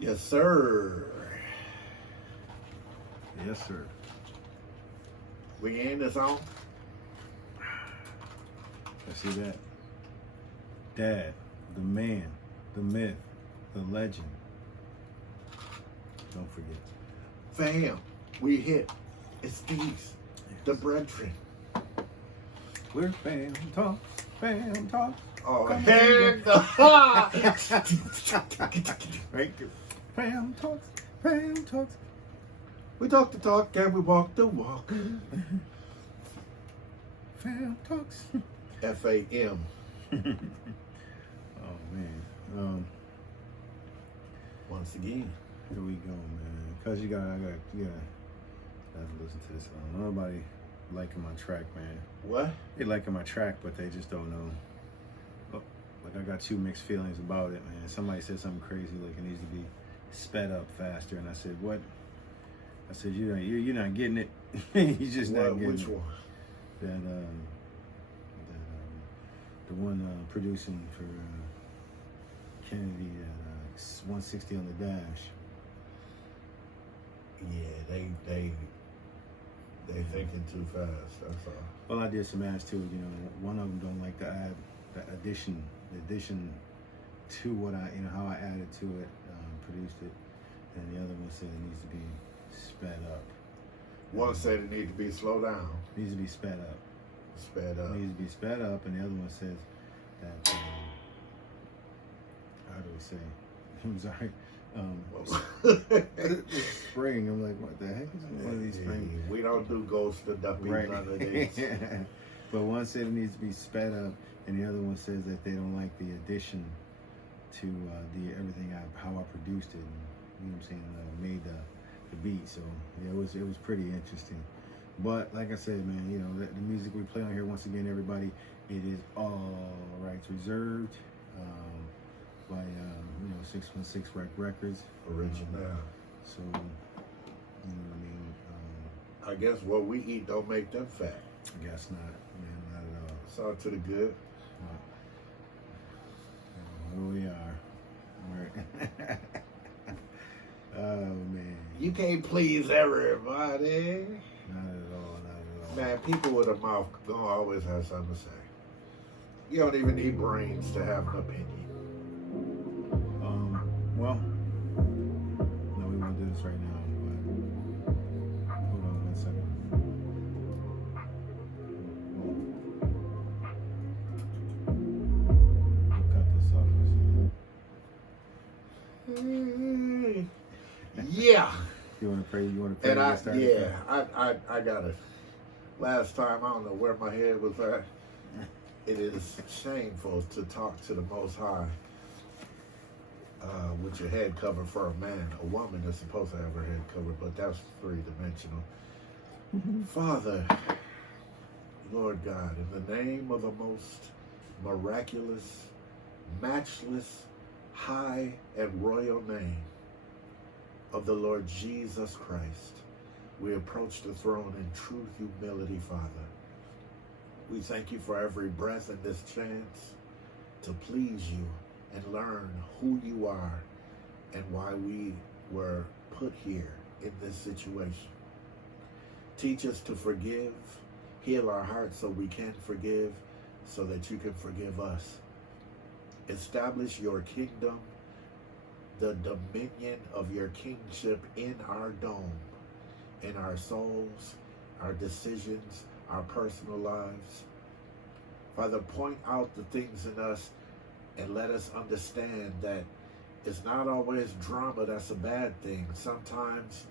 Yes, sir. Yes, sir. We in this on? I see that. Dad, the man, the myth, the legend. Don't forget. Fam, we hit. It's these, the brethren. We're fam talk, fam talk. Oh, Come heck Right? Fam talks, fam talks. We talk the talk and we walk the walk. Fam talks. FAM. Oh man. Once again. Here we go, man. Cause you gotta have to listen to this. Nobody liking my track, man. What? They liking my track, but they just don't know. Oh, like I got two mixed feelings about it, man. Somebody said something crazy, like it needs to be sped up faster, and I said, "What?" I said, "You're not getting it. You're just not getting Which it." one? The one producing for Kennedy at 160 on the dash. Yeah, they thinking too fast. That's all. Well, I did some ads too. You know, one of them don't like to add the addition to what how I added to it, produced it, and the other one said it needs to be sped up. One said it needs to be slowed down. It needs to be sped up. Sped up. It needs to be sped up, and the other one says that. How do we say? I'm sorry. Spring. I'm like, what the heck is one of these spring? We don't do ghost or duppy, Right. none of this. But one said it needs to be sped up, and the other one says that they don't like the addition to the everything how I produced it. And, you know what I'm saying? Made the beat. So yeah, it was pretty interesting. But like I said, man, you know the music we play on here, once again, everybody, it is all rights reserved. By 616 Records. Original. So you know what I mean. I guess what we eat don't make them fat. I guess not, man, not at all. It's all to the good. Here we are. Oh man. You can't please everybody. Not at all. Not at all. Man, people with a mouth gonna always have something to say. You don't even need brains to have an opinion. Well, no, we won't do this right now, but hold on 1 second. We'll cut this off for a second. Yeah. You want to pray? You want to pray? And I got it. Last time, I don't know where my head was at. It is shameful to talk to the Most High with your head covered for a man. A woman is supposed to have her head covered, but that's three-dimensional. Father, Lord God, in the name of the most miraculous, matchless, high, and royal name of the Lord Jesus Christ, we approach the throne in true humility, Father. We thank you for every breath and this chance to please you and learn who you are and why we were put here in this situation. Teach us to forgive, heal our hearts so we can forgive, so that you can forgive us. Establish your kingdom, the dominion of your kingship in our dome, in our souls, our decisions, our personal lives. Father, point out the things in us and let us understand that it's not always drama that's a bad thing. Sometimes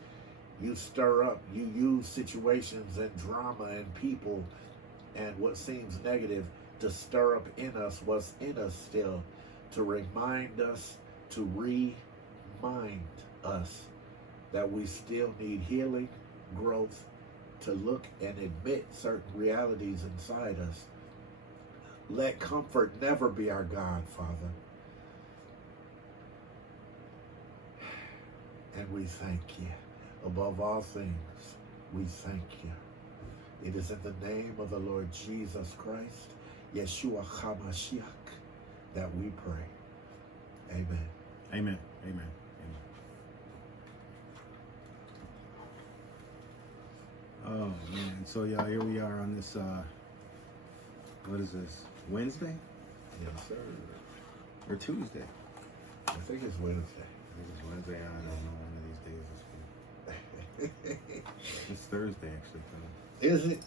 you stir up, you use situations and drama and people and what seems negative to stir up in us what's in us still, to remind us, to remind us that we still need healing, growth, to look and admit certain realities inside us. Let comfort never be our God, Father. And we thank you. Above all things, we thank you. It is in the name of the Lord Jesus Christ, Yeshua HaMashiach, that we pray. Amen. Amen. Amen. Amen. Oh man. So y'all, here we are on this. What is this? Wednesday Yes, sir. or Tuesday? I think it's Wednesday. I think it's Wednesday. I don't know one of these days. It's Thursday actually. So, Is it?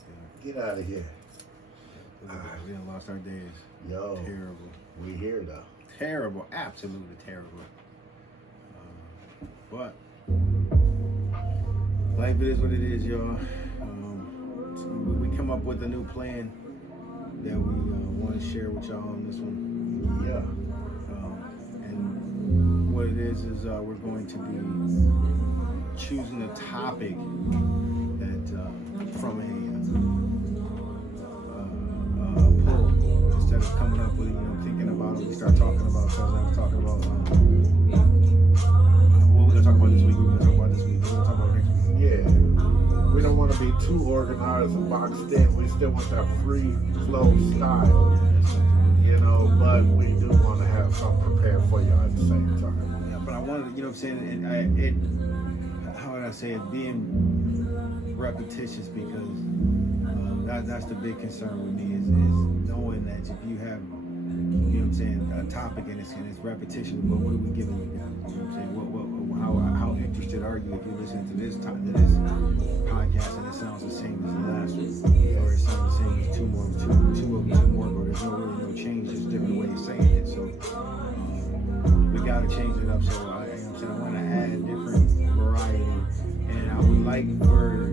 yeah. Get out of here. We done lost our days. Yo, Terrible. we here though. Terrible. Absolutely terrible. But life is what it is, y'all. So we come up with a new plan that we want to share with y'all on this one. Yeah. And what it is we're going to be choosing a topic that from a poll, instead of coming up with, thinking about it, we start talking about something. I was talking about what we're gonna talk about this week. We're gonna talk about this week. We're gonna talk about next week. Yeah. We don't want to be too organized and boxed in. We still want that free flow style, but we do want to have something prepared for y'all at the same time. Yeah, but I wanted, you know what I'm saying, how would I say it, being repetitious, because that's the big concern with me is knowing that if you have, a topic and it's repetition, but what are we giving you guys? You know what I'm saying? How interested are you if you listen to this podcast and it sounds the same as the last one, or it sounds the same as two of them, two more, or there's really no change, just different way of saying it. So we gotta change it up. So I want to add a different variety, and I would like for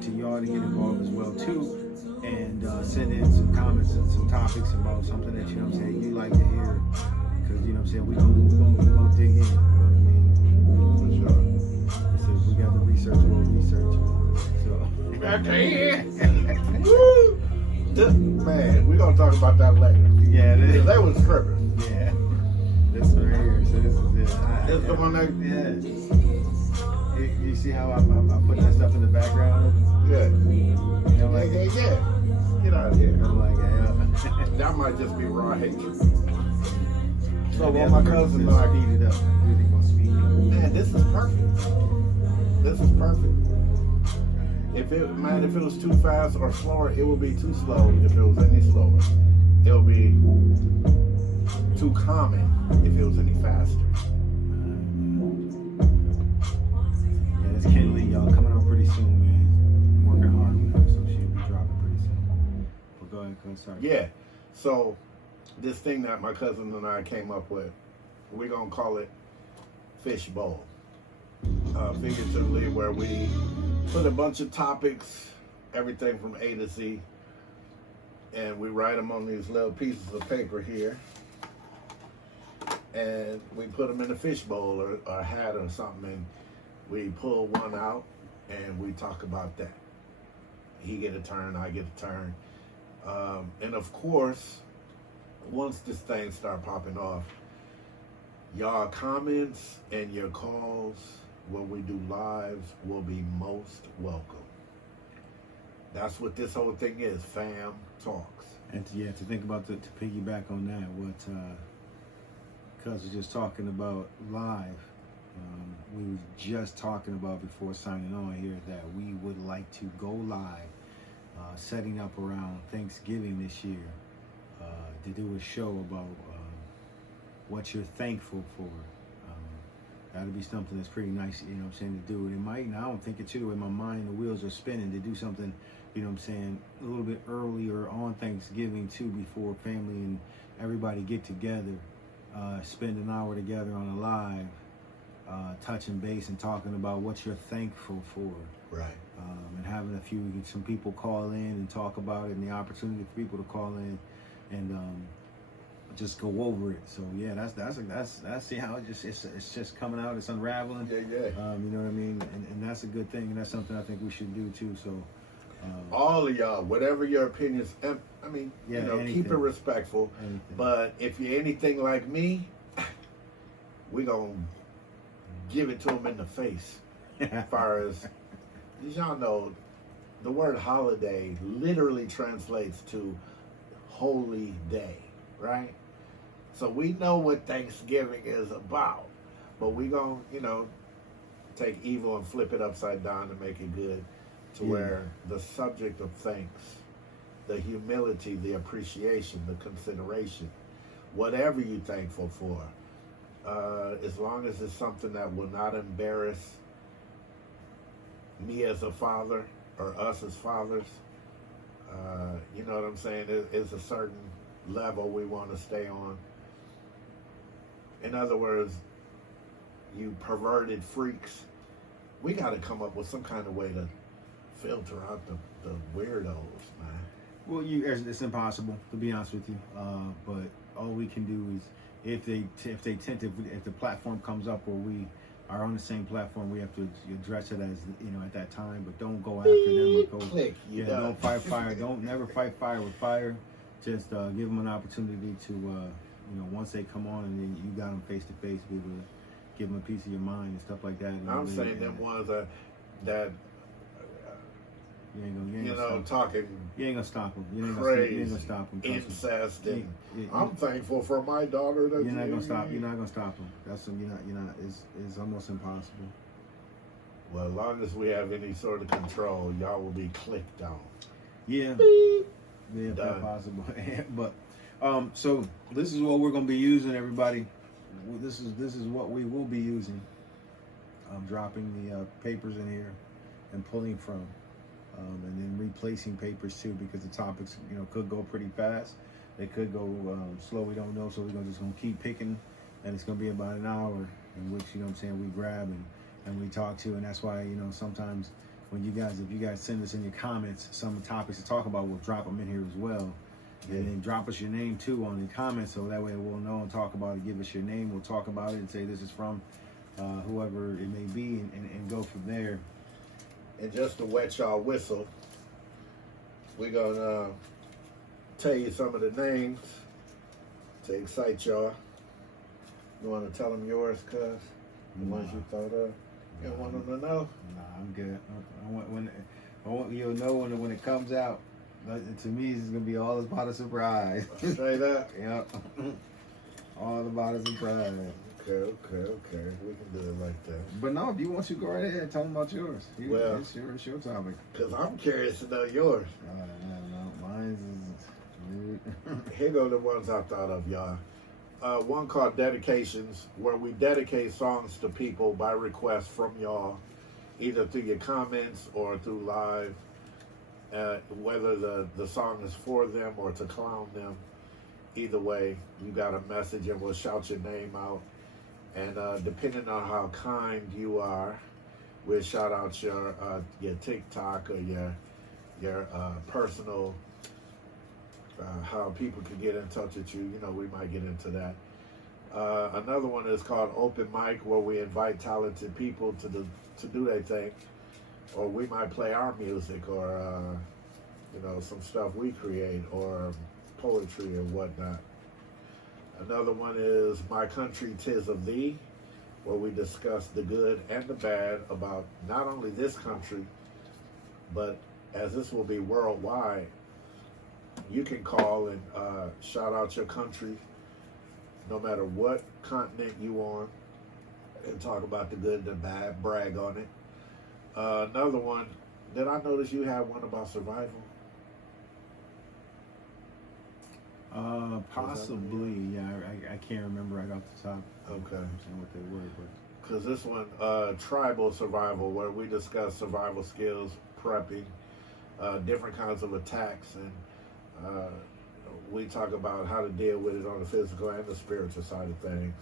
to y'all to get involved as well too, and send in some comments and some topics about something that you like to hear, because we gonna dig in. For sure. So we got the research, we'll research. So Man, we're gonna talk about that later. yeah, That was tripping. yeah. This one right here. So this is it. This is the one that. Yeah. You see how I put that stuff in the background? Yeah. Like, Yeah. Get out of here. I'm like, yeah. That might just be raw hatred. So And what my the other cousin person and I, speed it up. Really gonna speed it up. man, this is perfect. This is perfect. If it was too fast or slower, it would be too slow. If it was any slower, it would be too common. If it was any faster. Yeah, that's Kinley, y'all, coming out pretty soon, man. Working hard with her, so she'll be dropping pretty soon. But go ahead, sorry. Yeah. So this thing that my cousin and I came up with, we're gonna call it Fish Bowl. Figuratively, where we put a bunch of topics, everything from A to Z, and we write them on these little pieces of paper here, and we put them in a fish bowl or a hat or something, and we pull one out and we talk about that. He get a turn, I get a turn, and of course, once this thing start popping off, y'all comments and your calls when we do lives will be most welcome. That's what this whole thing is, fam talks. And to think about to piggyback on that, what Cuz was just talking about live. We were just talking about before signing on here that we would like to go live, setting up around Thanksgiving this year, to do a show about what you're thankful for. That'll be something that's pretty nice, to do. It might, and I don't think it too, in my mind, the wheels are spinning to do something, a little bit earlier on Thanksgiving too, before family and everybody get together, spend an hour together on a live, touching base and talking about what you're thankful for. Right. And having some people call in and talk about it, and the opportunity for people to call in and just go over it. So yeah, that's see how it's just coming out, it's unraveling. Yeah. You know what I mean? And that's a good thing, and that's something I think we should do too. So all of y'all, whatever your opinions, anything. keep it respectful. Anything. But if you're anything like me, we gonna give it to them in the face. As far as y'all know, the word holiday literally translates to holy day, right? So we know what Thanksgiving is about, but we gonna, take evil and flip it upside down to make it good. to Yeah. where the subject of thanks, the humility, the appreciation, the consideration, whatever you're thankful for, as long as it's something that will not embarrass me as a father or us as fathers, you know what I'm saying? It's a certain level we want to stay on. In other words, you perverted freaks, we got to come up with some kind of way to filter out the weirdos, man. Well, it's impossible, to be honest with you. But all we can do is, if the platform comes up where we are on the same platform, we have to address it as, you know, at that time. But don't go after them. Or go, Click, you done. don't fight fire. Don't never fight fire with fire. Just give them an opportunity to, you know, once they come on and then you got them face to face, be able to give them a piece of your mind and stuff like that. And I'm saying them ones that you ain't you gonna know, stop. talking You ain't gonna stop them. You ain't praise, gonna stop them. incest, and You- I'm thankful for my daughter. That You're not gonna stop. You're not gonna stop them. That's you're not. It's almost impossible. Well, as long as we have any sort of control, y'all will be clicked on. Yeah, if Done. that's possible. But so this is what we're gonna be using, everybody. This is what we will be using. I'm dropping the papers in here and pulling from, and then replacing papers too, because the topics, you know, could go pretty fast. They could go slow. We don't know, so we're just gonna keep picking, and it's gonna be about an hour in which, you know what I'm saying, we grab and we talk to, and that's why, you know, sometimes when if you guys send us in your comments some topics to talk about, we'll drop them in here as well. Yeah. And then drop us your name too on the comments, so that way we'll know and talk about it. Give us your name, we'll talk about it and say this is from whoever it may be, and go from there. And just to wet y'all whistle, we're gonna tell you some of the names to excite y'all. You want to tell them yours, cuz? The ones you thought of? You want them to know? Nah, I'm good. I want you'll know when it comes out. To me, it's gonna be all about a surprise. Straight up? Yep. All about a surprise. Okay. We can do it like that. But no, if you want to, go right ahead and tell them about yours. Well, it's your topic. Because I'm curious to know yours. No, mine's is. Here go the ones I thought of, y'all. One called Dedications, where we dedicate songs to people by request from y'all, either through your comments or through live, whether the song is for them or to clown them. Either way, you got a message and we'll shout your name out. And depending on how kind you are, we'll shout out your TikTok or your personal, how people can get in touch with you. You know, we might get into that. Another one is called Open Mic, where we invite talented people to do their thing, or we might play our music, or you know, some stuff we create, or poetry and whatnot. Another one is My Country 'Tis of Thee, where we discuss the good and the bad about not only this country, but as this will be worldwide, you can call and shout out your country, no matter what continent you on, and talk about the good and the bad, brag on it. Another one, did I notice you had one about survival? Possibly, yeah. I can't remember right off the top. Okay. I'm saying what they were, but Because this one, tribal survival, where we discuss survival skills, prepping, different kinds of attacks, and we talk about how to deal with it on the physical and the spiritual side of things.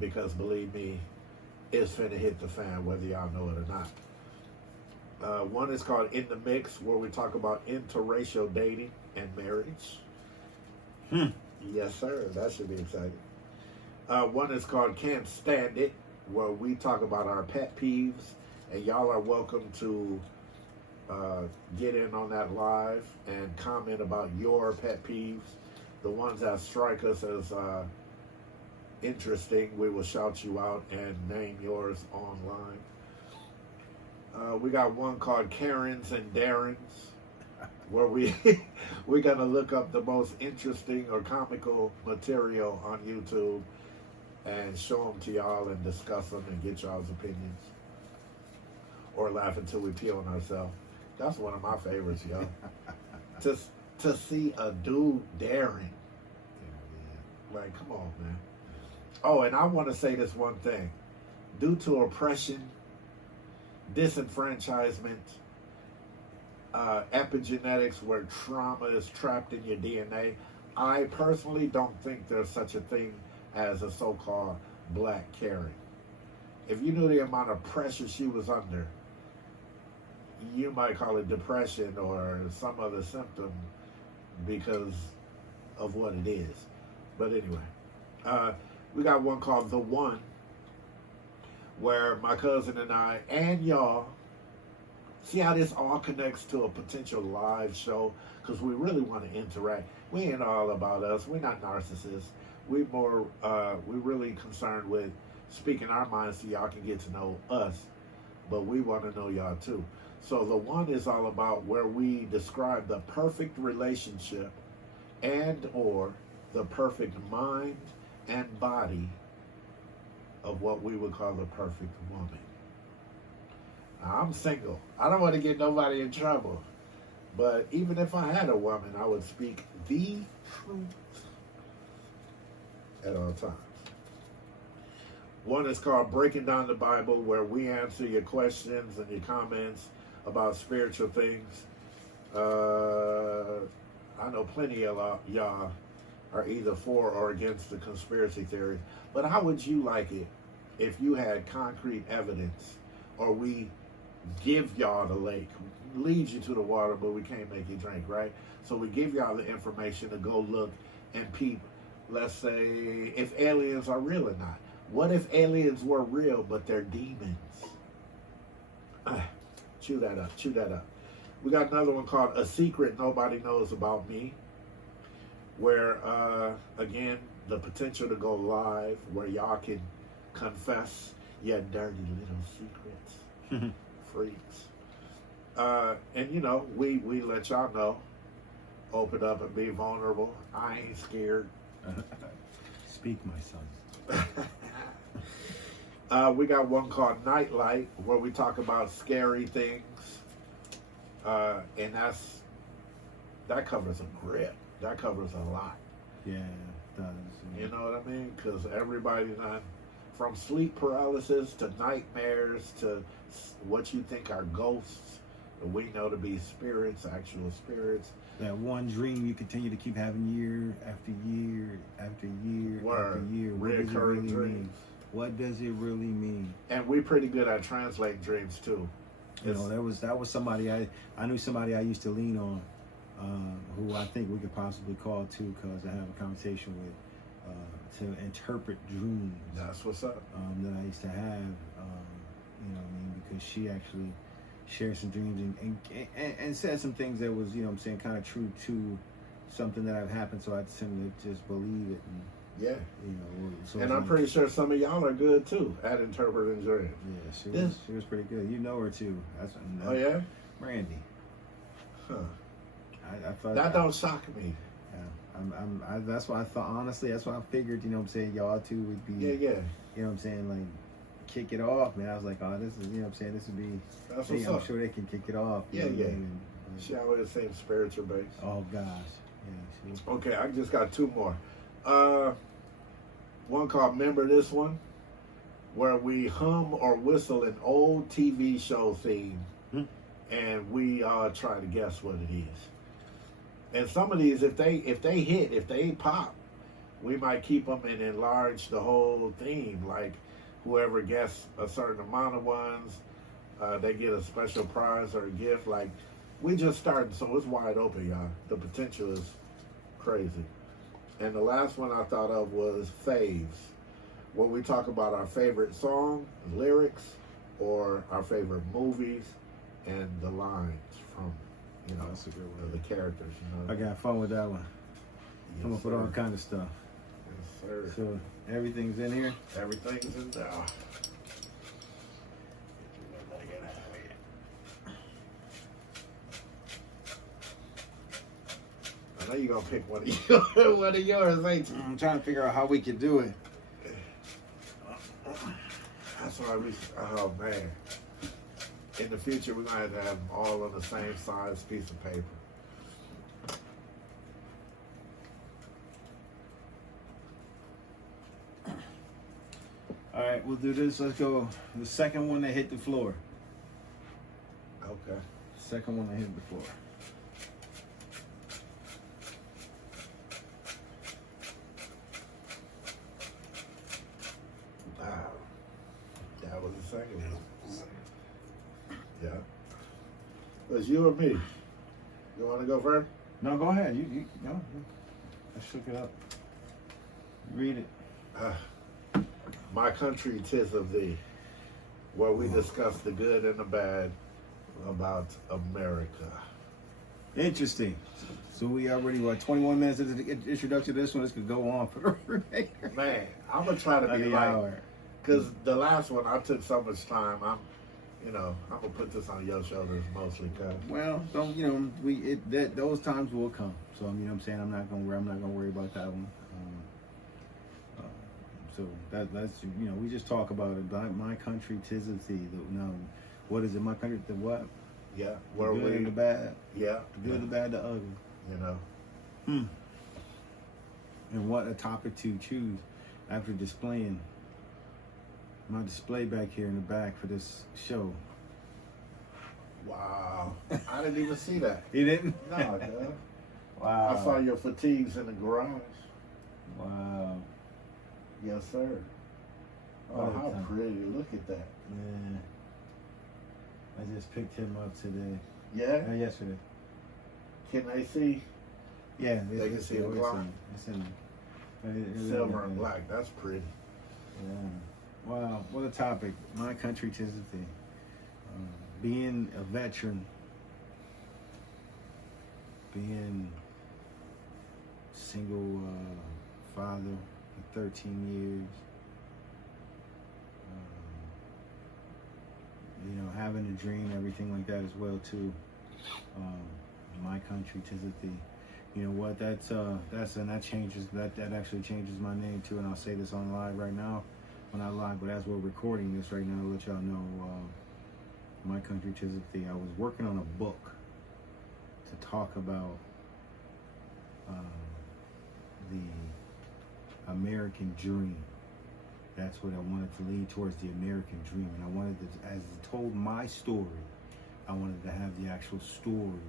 Because believe me, it's finna hit the fan, whether y'all know it or not. One is called In the Mix, where we talk about interracial dating and marriage. Yes, sir. That should be exciting. One is called Can't Stand It, where we talk about our pet peeves, and y'all are welcome to get in on that live and comment about your pet peeves. The ones that strike us as interesting, we will shout you out and name yours online. We got one called Karens and Darrens, where we're gonna look up the most interesting or comical material on YouTube and show them to y'all and discuss them and get y'all's opinions. or laugh until we pee on ourselves. That's one of my favorites, yo. to see a dude daring. Like, come on, man. Oh, and I want to say this one thing. Due to oppression, disenfranchisement, epigenetics where trauma is trapped in your DNA, I personally don't think there's such a thing as a so-called black Carrie. If you knew the amount of pressure she was under, you might call it depression or some other symptom because of what it is. But anyway, we got one called The One, where my cousin and I and y'all, see how this all connects to a potential live show? Because we really want to interact. We ain't all about us. We're not narcissists. We really concerned with speaking our minds so y'all can get to know us, but we want to know y'all too. So The One is all about where we describe the perfect relationship and or the perfect mind and body of what we would call the perfect woman. Now, I'm single. I don't want to get nobody in trouble. But even if I had a woman, I would speak the truth at all times. One is called Breaking Down the Bible, where we answer your questions and your comments about spiritual things. I know plenty of y'all are either for or against the conspiracy theory, but how would you like it if you had concrete evidence, or we give y'all the lake, leads you to the water, but we can't make you drink, right? So we give y'all the information to go look and peep, let's say, if aliens are real or not. What if aliens were real, but they're demons? Chew that up. We got another one called A Secret Nobody Knows About Me, where, again, the potential to go live, where y'all can confess your dirty little secrets. Freaks. And, you know, we let y'all know, open up and be vulnerable. I ain't scared. Speak, my son. We got one called Nightlight, where we talk about scary things. And that covers a grip. That covers a lot. Yeah, it does. You know what I mean? Because everybody done, from sleep paralysis to nightmares to what you think are ghosts, we know to be spirits, actual spirits. That one dream you continue to keep having year after year after year after year. What does it really mean? What does it really mean? And we're pretty good at translating dreams too. You know, that was somebody I knew somebody I used to lean on, who I think we could possibly call too, because I have a conversation with to interpret dreams. That's what's up. That I used to have, you know what I mean, because she actually shared some dreams and said some things that was, you know what I'm saying, kind of true to something that had happened, so I tend to just believe it. And, yeah. You know, so and I'm pretty sure some of y'all are good too at interpreting dreams. Yeah, she was pretty good. You know her too. Oh yeah? Brandy. Huh. I thought that don't shock me. Yeah. That's why I thought, honestly, that's why I figured, you know what I'm saying, y'all two would be, yeah. You know what I'm saying, like, kick it off, man. I was like, oh, this is, you know what I'm saying, this would be, that's what's I'm up. sure they can kick it off. Yeah. She always the same spiritual base. Oh, gosh. Yeah. Okay, I just got two more. One called Remember This One, where we hum or whistle an old TV show theme, and we try to guess what it is. And some of these, if they pop, we might keep them and enlarge the whole theme. Like whoever gets a certain amount of ones, they get a special prize or a gift. Like we just started, so it's wide open, y'all. The potential is crazy. And the last one I thought of was faves, where we talk about our favorite song, lyrics, or our favorite movies, and the lines from, you know, that's a good one. The characters. You know, I got fun with that one. Yes, Come up with all kind of stuff. Yes, sir. So everything's in here. Everything's in there. I know you're gonna pick one of yours, ain't you? I'm trying to figure out how we could do it. That's why oh man. in the future, we're going to have them all on the same size piece of paper. All right, we'll do this. Let's go. The second one that hit the floor. Okay. Second one that hit the floor. Wow. That was the second one. Yeah. It was you or me? You want to go first? No, go ahead. You no. I shook it up. Read it. My country, 'tis of thee, where we discuss the good and the bad about America. Interesting. So we already 21 minutes into the introduction to this one. This could go on for the remainder. Man, I'm gonna try to of be the like, hour. because the last one I took so much time. I'm gonna put this on your shoulders mostly, cause Well, don't those times will come. So you know what I'm saying, I'm not gonna worry about that one. So that's we just talk about it. My country, 'tis of thee. Now, what is it? My country, the what? yeah, The where good we, and the bad. yeah, The good, the bad, the ugly. you know, And what a topic to choose after displaying my display back here in the back for this show. wow, I didn't even see that. You didn't? No, dude. Wow. I saw your fatigues in the garage. Wow. Yes, sir. Oh, What a how time. pretty! Look at that. Yeah. I just picked him up today. Yeah. Yesterday. Can they see Yeah. They can see the clock. It's in silver and black? That's pretty. Yeah. Wow. What a topic. My country, 'tis of thee. Being a veteran, being single father for 13 years, having a dream, everything like that as well too. My country, 'tis of thee. You know what? That actually changes my name too. And I'll say this on live right now. Well, not live, but as we're recording this right now, to let y'all know, my country, 'tis of thee. I was working on a book to talk about the American dream. That's what I wanted to lead towards, the American dream. And I wanted to, as it told my story, I wanted to have the actual story,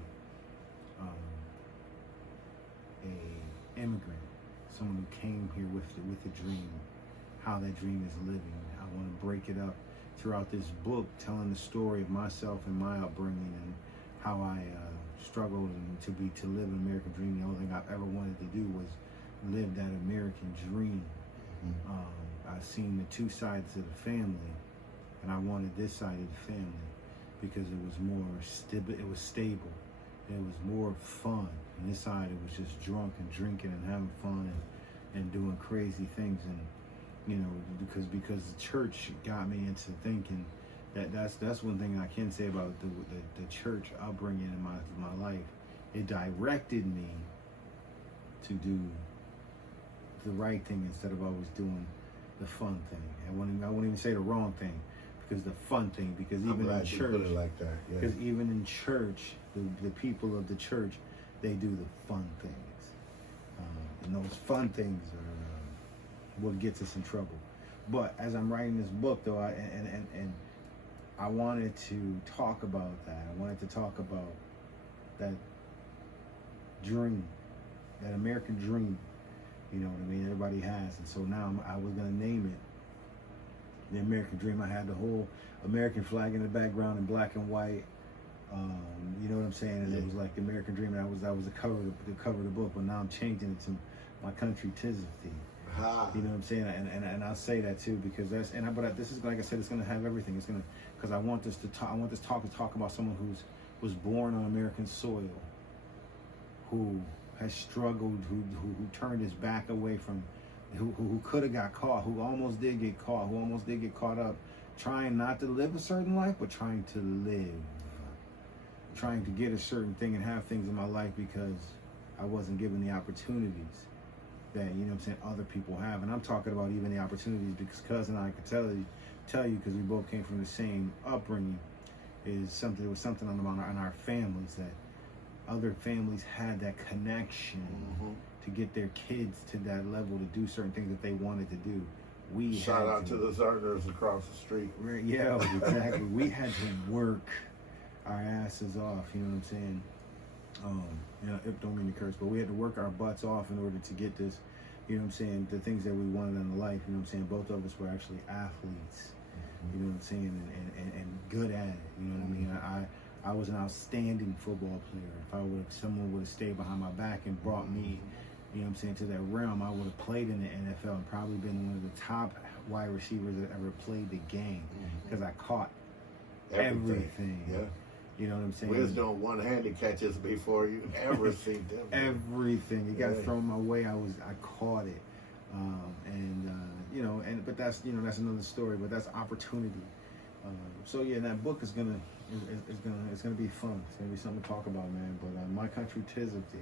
a immigrant, someone who came here with a dream, how that dream is living. I want to break it up throughout this book, telling the story of myself and my upbringing and how I struggled and to live an American dream. The only thing I've ever wanted to do was live that American dream. I've seen the two sides of the family, and I wanted this side of the family because it was more it was stable, it was more fun. And this side, it was just drunk and drinking and having fun and doing crazy things. And because the church got me into thinking that's one thing I can say about the church upbringing in my life. It directed me to do the right thing instead of always doing the fun thing. I wouldn't even say the wrong thing, because the fun thing, because I'm even in glad you church, put it like that. Yeah. because even in church, the people of the church, they do the fun things. And those fun things are what gets us in trouble. But as I'm writing this book, though, I wanted to talk about that. I wanted to talk about that dream, that American dream. You know what I mean? Everybody has. And so now I was going to name it the American Dream. I had the whole American flag in the background in black and white. You know what I'm saying? And it was like the American Dream. And that was the cover of the book. But now I'm changing it to My Country, 'Tis of Thee. You know what I'm saying? And I'll say that too, because but this is, like I said, it's going to have everything. It's going to, because I want this talk to talk about someone was born on American soil, who has struggled, who turned his back away from, who could have got caught, who almost did get caught, who almost did get caught up, trying not to live a certain life, but trying to live, trying to get a certain thing and have things in my life because I wasn't given the opportunities that, you know what I'm saying, other people have. And I'm talking about even the opportunities because cousin, I could tell you, because we both came from the same upbringing. is something. It was something on our families, that other families had that connection to get their kids to that level to do certain things that they wanted to do. We shout out to the Zerners across the street. Yeah, exactly. We had to work our asses off. You know what I'm saying? You know, don't mean to curse, but we had to work our butts off in order to get this. You know what I'm saying? The things that we wanted in life. You know what I'm saying? Both of us were actually athletes. You know what I'm saying? And good at it. You know what I mean? I was an outstanding football player. If someone would have stayed behind my back and brought me, you know what I'm saying, to that realm, I would have played in the NFL and probably been one of the top wide receivers that ever played the game, because I caught everything. Yeah. You know what I'm saying? We was doing one-handed catches before you ever seen them. Everything. It got thrown my way. I caught it. You know, but that's, you know, that's another story, but that's opportunity. So yeah, that book is gonna be fun. It's gonna be something to talk about, man. But My Country 'Tis of Thee.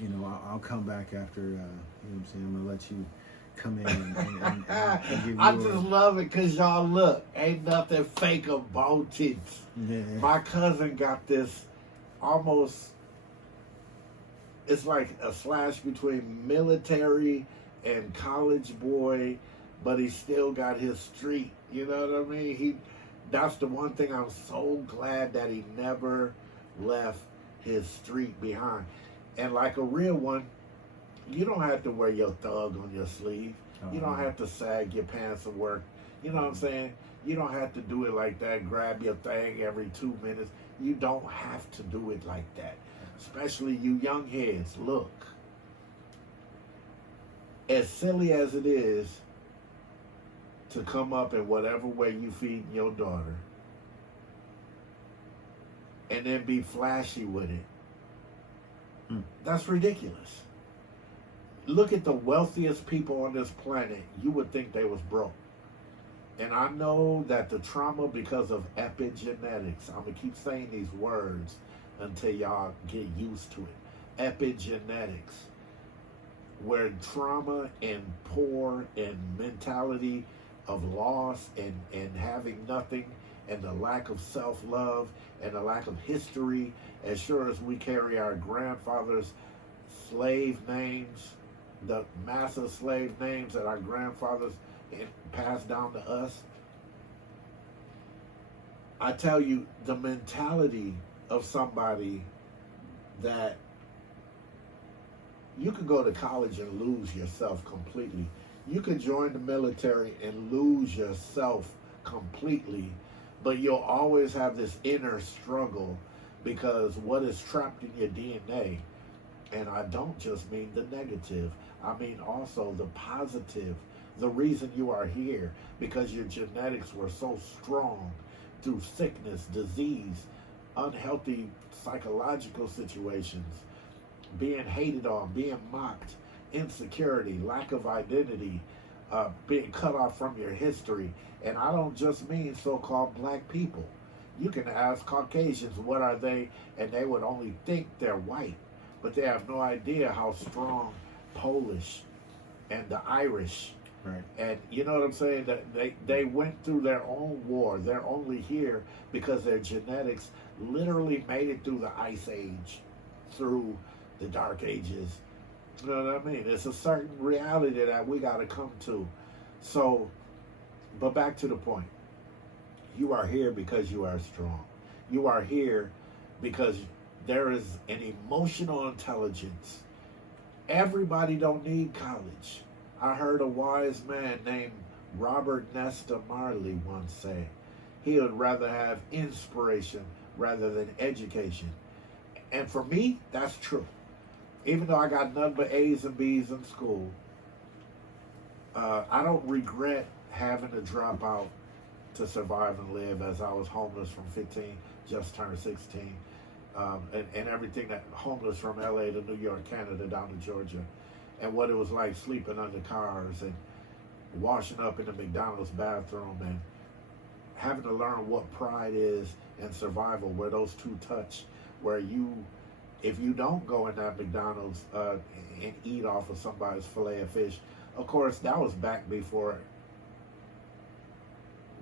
You know, I'll come back after. You know what I'm saying? I'm gonna let you come in and give I just love it because y'all look, ain't nothing fake about it. Yeah. My cousin got this almost. It's like a slash between military and college boy, but he still got his street. You know what I mean? That's the one thing I'm so glad that he never left his street behind. And like a real one, you don't have to wear your thug on your sleeve. You don't have to sag your pants at work. You know what I'm saying? You don't have to do it like that, grab your thing every 2 minutes. You don't have to do it like that. Especially you young heads, look. As silly as it is to come up in whatever way you feed your daughter and then be flashy with it, that's ridiculous. Look at the wealthiest people on this planet. You would think they was broke. And I know that the trauma because of epigenetics, I'm going to keep saying these words until y'all get used to it. Epigenetics, where trauma and poor and mentality of loss and having nothing and the lack of self-love and the lack of history, as sure as we carry our grandfathers' slave names, the massive slave names that our grandfathers passed down to us. I tell you, the mentality of somebody that you could go to college and lose yourself completely. You could join the military and lose yourself completely, but you'll always have this inner struggle because what is trapped in your DNA, and I don't just mean the negative, I mean also the positive. The reason you are here, because your genetics were so strong through sickness, disease, unhealthy psychological situations, being hated on, being mocked, insecurity, lack of identity, being cut off from your history. And I don't just mean so-called black people. You can ask Caucasians, what are they? And they would only think they're white, but they have no idea how strong Polish and the Irish. Right. And you know what I'm saying? That they went through their own war. They're only here because their genetics literally made it through the Ice Age, through the Dark Ages. You know what I mean? It's a certain reality that we got to come to. So, but back to the point. You are here because you are strong. You are here because there is an emotional intelligence. Everybody don't need college. I heard a wise man named Robert Nesta Marley once say, he would rather have inspiration rather than education. And for me, that's true. Even though I got none but A's and B's in school, I don't regret having to drop out to survive and live, as I was homeless from 15, just turned 16, and everything that homeless from LA to New York, Canada, down to Georgia, and what it was like sleeping under cars and washing up in the McDonald's bathroom and having to learn what pride is and survival, where those two touch, where you, if you don't go in that McDonald's and eat off of somebody's fillet of fish, of course, that was back before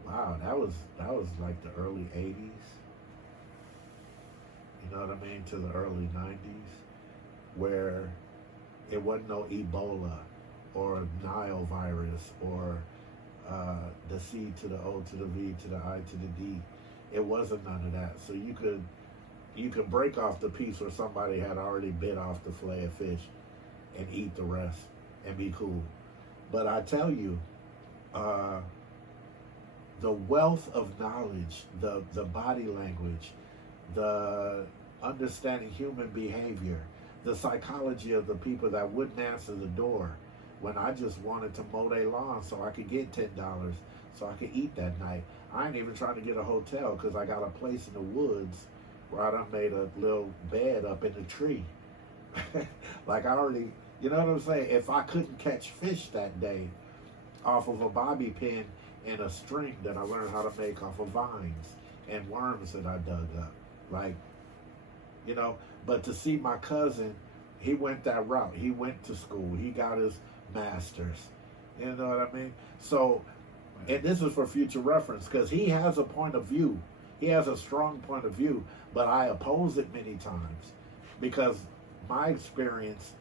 Wow, that was like the early '80s. You know what I mean? To the early '90s, where it wasn't no Ebola or Nile virus or the C to the O to the V to the I to the D. It wasn't none of that. So you could break off the piece where somebody had already bit off the fillet of fish and eat the rest and be cool. But I tell you, the wealth of knowledge, the body language, the understanding human behavior, the psychology of the people that wouldn't answer the door when I just wanted to mow their lawn so I could get $10 so I could eat that night. I ain't even trying to get a hotel because I got a place in the woods where I done made a little bed up in the tree. Like I already, you know what I'm saying? If I couldn't catch fish that day off of a bobby pin and a string that I learned how to make off of vines and worms that I dug up, like, you know, but to see my cousin, he went that route. He went to school. He got his master's. You know what I mean? So, and this is for future reference because he has a point of view. He has a strong point of view, but I oppose it many times because my experience,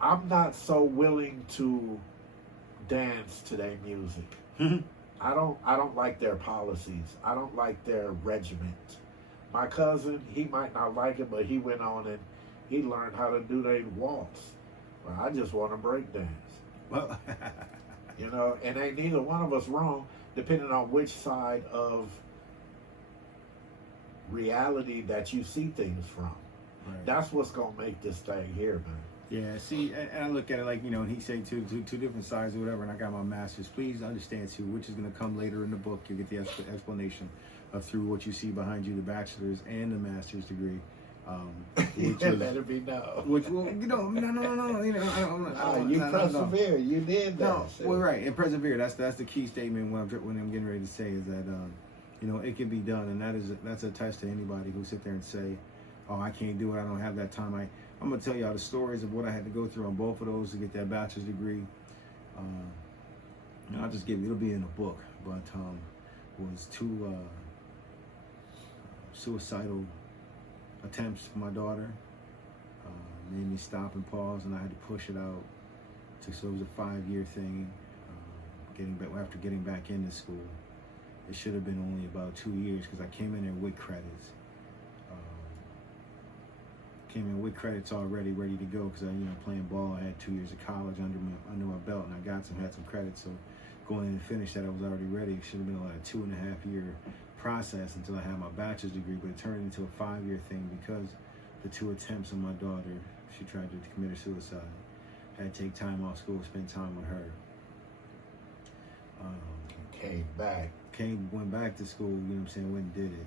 I'm not so willing to dance to their music. I don't like their policies. I don't like their regiment. My cousin, he might not like it, but he went on and he learned how to do their waltz. Well, I just want to break dance. Well, you know, and ain't neither one of us wrong, depending on which side of reality that you see things from. right. That's what's gonna make this thing here, man. Yeah, see, and I look at it like, you know, and he said two different sides or whatever, and I got my master's. Please understand, too, which is going to come later in the book. You'll get the explanation of through what you see behind you, the bachelor's and the master's degree. Which Yeah, let it be known. Which, well, you know, no, you know, you persevere. You did that. No, well, right, and persevere. That's the key statement when I'm getting ready to say is that, you know, it can be done, and that's a test to anybody who sit there and say, oh, I can't do it. I don't have that time. I'm going to tell y'all the stories of what I had to go through on both of those to get that bachelor's degree. I'll just give you, it'll be in the book, but was two suicidal attempts for my daughter. Made me stop and pause, and I had to push it out. So it was a 5-year thing. After getting back into school, it should have been only about 2 years because I came in there with credits. Came in with credits already, ready to go because I, you know, playing ball. I had 2 years of college under my belt, and I had some credits. So going in and finish that, I was already ready. It should have been like a 2.5 year process until I had my bachelor's degree, but it turned into a 5-year thing because the 2 attempts on my daughter. She tried to commit suicide. I had to take time off school, spend time with her. Went back to school. You know what I'm saying? Went and did it.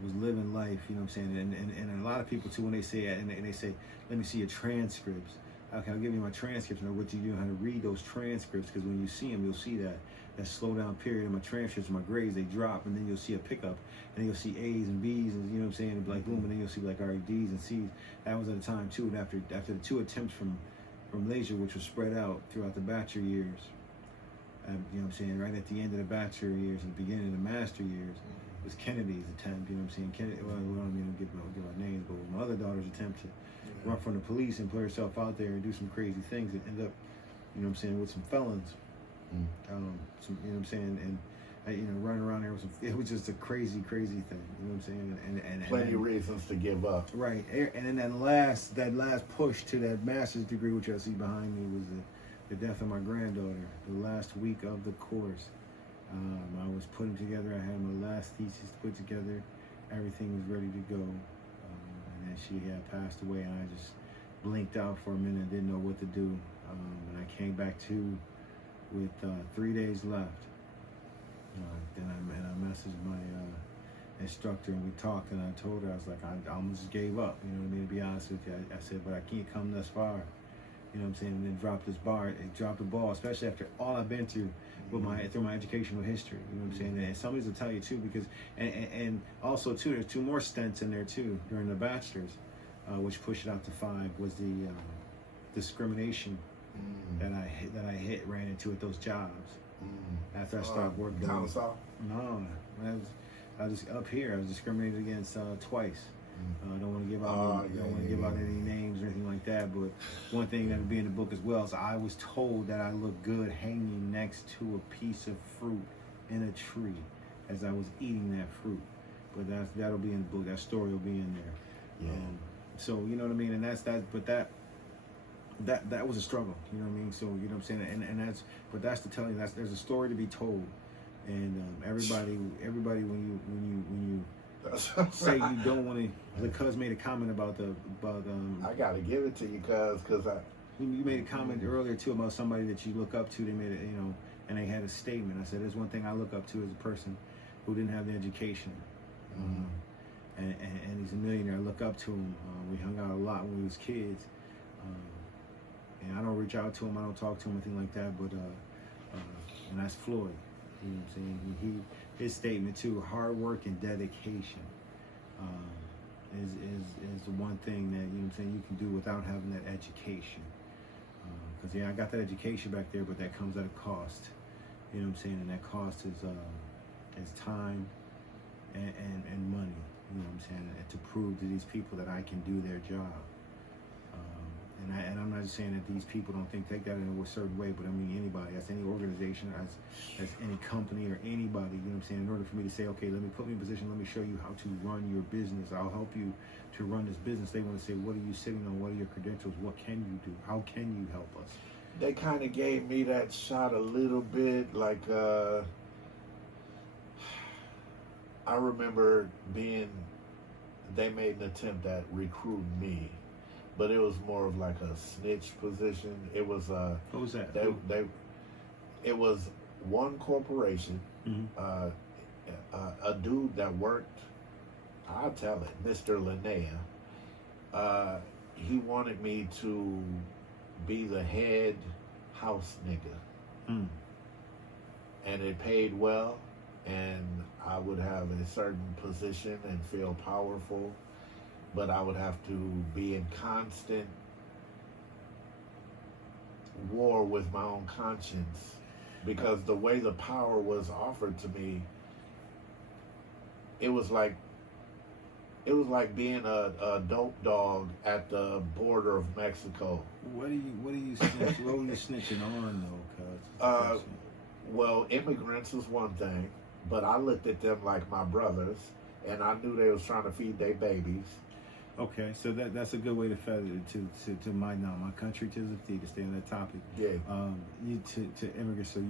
Was living life, you know what I'm saying, and a lot of people too when they say that, and they say, let me see your transcripts. Okay, I'll give you my transcripts, and what you do, how to read those transcripts, because when you see them, you'll see that slow down period in my transcripts, my grades, they drop, and then you'll see a pickup, and then you'll see A's and B's, and you know what I'm saying, and like boom, and then you'll see like already D's and C's. That was at a time too, and after the 2 attempts from Leisure, which was spread out throughout the bachelor years, you know what I'm saying, right at the end of the bachelor years and the beginning of the master years, was Kennedy's attempt, you know what I'm saying? Kennedy, well, I don't mean to give our names, but my other daughter's attempt to run from the police and put herself out there and do some crazy things and end up, you know what I'm saying, with some felons. You know what I'm saying? And, you know, running around there it was just a crazy thing, you know what I'm saying? And plenty of reasons to give up. Right. And then that last push to that master's degree, which I see behind me, was the death of my granddaughter, the last week of the course. I was putting together, I had my last thesis to put together, everything was ready to go, and then she had passed away, and I just blinked out for a minute, didn't know what to do, and I came back with 3 days left. Then I messaged my instructor, and we talked, and I told her, I was like, I almost gave up, you know what I mean, to be honest with you. I said, but I can't come this far, you know what I'm saying, and then dropped the ball, especially after all I've been through with through my educational history, you know what I'm saying, and somebody's will tell you too, because, and also too, there's 2 more stints in there too, during the bachelor's, which pushed it out to 5, was the discrimination that I ran into at those jobs. After I started working down south. No, I was up here. I was discriminated against twice. I don't want to give out any names or anything like that. But one thing that would be in the book as well is I was told that I looked good hanging next to a piece of fruit in a tree as I was eating that fruit. But that'll be in the book. That story will be in there. Yeah. So you know what I mean. And that's that. But that was a struggle. You know what I mean. So you know what I'm saying. And that's to tell you there's a story to be told. And everybody, when you say you don't want to, the cuz made a comment about I gotta give it to you, cuz you made a comment earlier too about somebody that you look up to. They made it, and they had a statement. I said, there's one thing I look up to as a person who didn't have the education, and he's a millionaire. I look up to him. We hung out a lot when we was kids, and I don't reach out to him. I don't talk to him, anything like that. But and that's Floyd. You know what I'm saying? His statement too, hard work and dedication is the one thing that, you know what I'm saying, you can do without having that education. Because I got that education back there, but that comes at a cost. You know what I'm saying? And that cost is time and money. You know what I'm saying? And to prove to these people that I can do their job. And I'm not just saying that these people don't take that in a certain way, but I mean anybody, as any organization, as any company or anybody, you know what I'm saying, in order for me to say, okay, put me in position, let me show you how to run your business, I'll help you to run this business. They want to say, what are you sitting on? What are your credentials? What can you do? How can you help us? They kind of gave me that shot a little bit, like I remember they made an attempt at recruiting me. But it was more of like a snitch position. It was what was that? It was one corporation. Mm-hmm. A dude that worked, I'll tell it, Mr. Linnea. He wanted me to be the head house nigga, and it paid well, and I would have a certain position and feel powerful. But I would have to be in constant war with my own conscience, because the way the power was offered to me, it was like being a dope dog at the border of Mexico. What were you snitching on though, cuz? Well, immigrants was one thing, but I looked at them like my brothers, and I knew they was trying to feed their babies. Okay, so that's a good way to feather to my country to the thee, to stay on that topic. Yeah. You to immigrants. So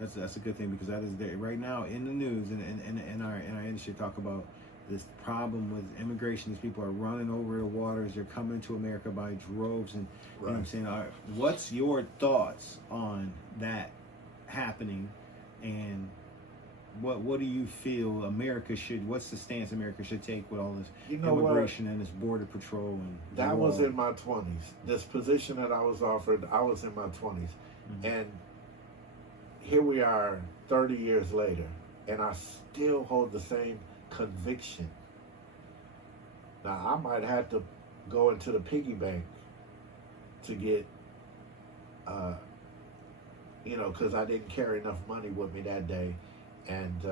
that's a good thing, because that is there right now in the news and in our industry. Talk about this problem with immigration. These people are running over the waters. They're coming to America by droves, and you know what I'm saying. What's your thoughts on that happening, and what do you feel what's the stance America should take with all this immigration and this border patrol and that was in my 20s. This position that I was offered, I was in my 20s. And here we are 30 years later, and I still hold the same conviction. Now I might have to go into the piggy bank to get because I didn't carry enough money with me that day. And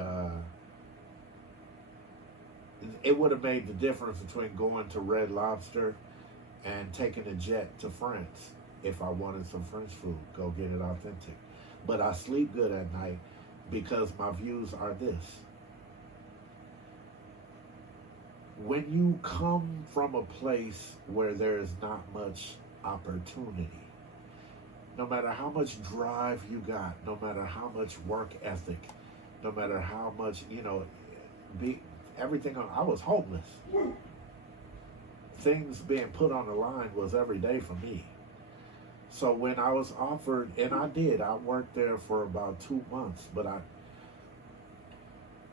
it would have made the difference between going to Red Lobster and taking a jet to France if I wanted some French food, go get it authentic. But I sleep good at night because my views are this. When you come from a place where there is not much opportunity, no matter how much drive you got, no matter how much work ethic, no matter how much, everything, I was homeless. Things being put on the line was every day for me. So when I was offered, and I worked there for about 2 months, but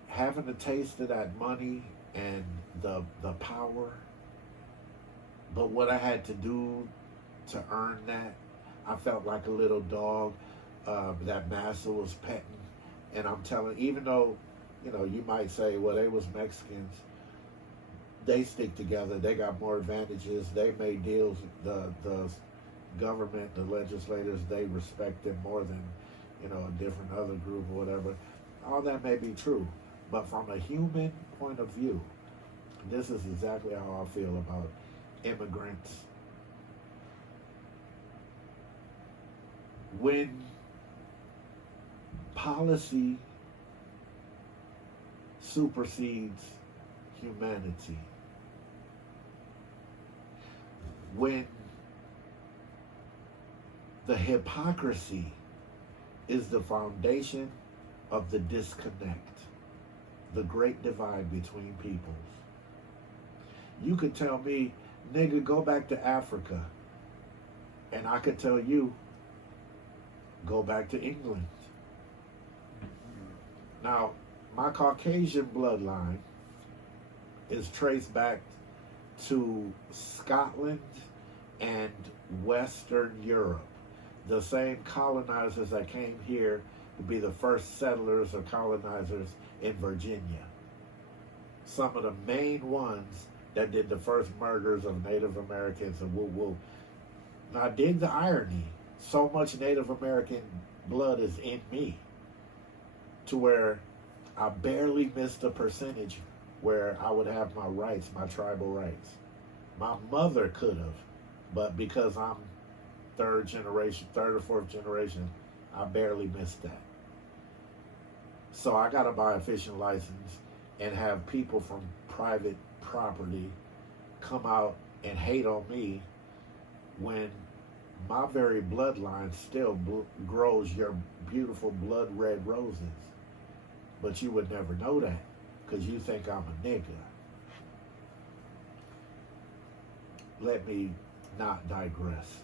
having a taste of that money and the power, but what I had to do to earn that, I felt like a little dog that Massa was petting. And I'm telling, even though, you might say, well, they was Mexicans, they stick together. They got more advantages. They made deals. The government, the legislators, they respect them more than a different other group or whatever. All that may be true. But from a human point of view, this is exactly how I feel about immigrants. When policy supersedes humanity, when the hypocrisy is the foundation of the disconnect, the great divide between peoples. You could tell me, nigga, go back to Africa. And I could tell you, go back to England. Now, my Caucasian bloodline is traced back to Scotland and Western Europe. The same colonizers that came here to be the first settlers or colonizers in Virginia. Some of the main ones that did the first murders of Native Americans and woo-woo. Now dig the irony. So much Native American blood is in me to where I barely missed a percentage where I would have my rights, my tribal rights. My mother could have, but because I'm third or fourth generation, I barely missed that. So I gotta buy a fishing license and have people from private property come out and hate on me when my very bloodline still grows your beautiful blood red roses. But you would never know that because you think I'm a nigga. Let me not digress.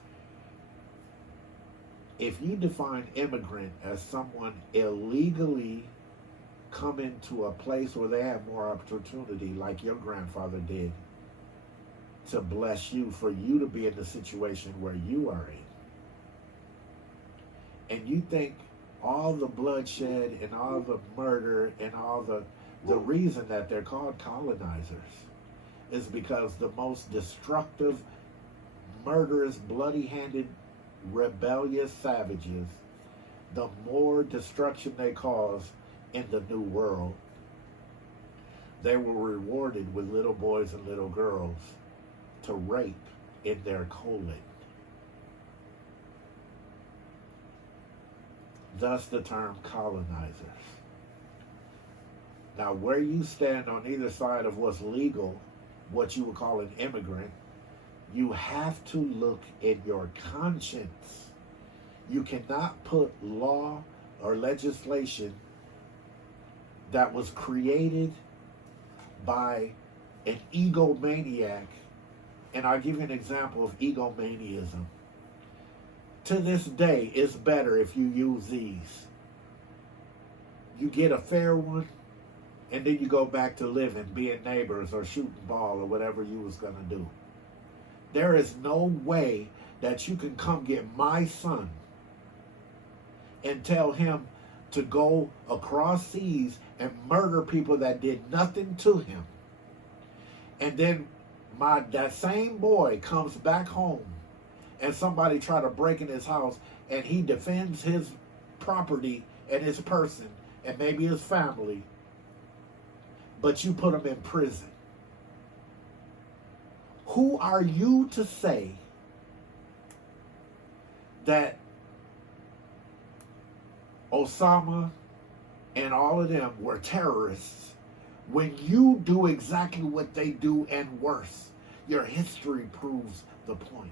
If you define immigrant as someone illegally coming to a place where they have more opportunity, like your grandfather did, to bless you, for you to be in the situation where you are in, and you think all the bloodshed and all the murder and all the reason that they're called colonizers is because the most destructive, murderous, bloody-handed, rebellious savages, the more destruction they cause in the new world, they were rewarded with little boys and little girls to rape in their colon. Thus the term colonizers. Now, where you stand on either side of what's legal, what you would call an immigrant, you have to look in your conscience. You cannot put law or legislation that was created by an egomaniac, and I'll give you an example of egomaniacism. To this day, it's better if you use these. You get a fair one, and then you go back to living, being neighbors or shooting ball or whatever you was going to do. There is no way that you can come get my son and tell him to go across seas and murder people that did nothing to him. And then that same boy comes back home and somebody try to break in his house and he defends his property and his person and maybe his family, but you put him in prison. Who are you to say that Osama and all of them were terrorists when you do exactly what they do and worse? Your history proves the point.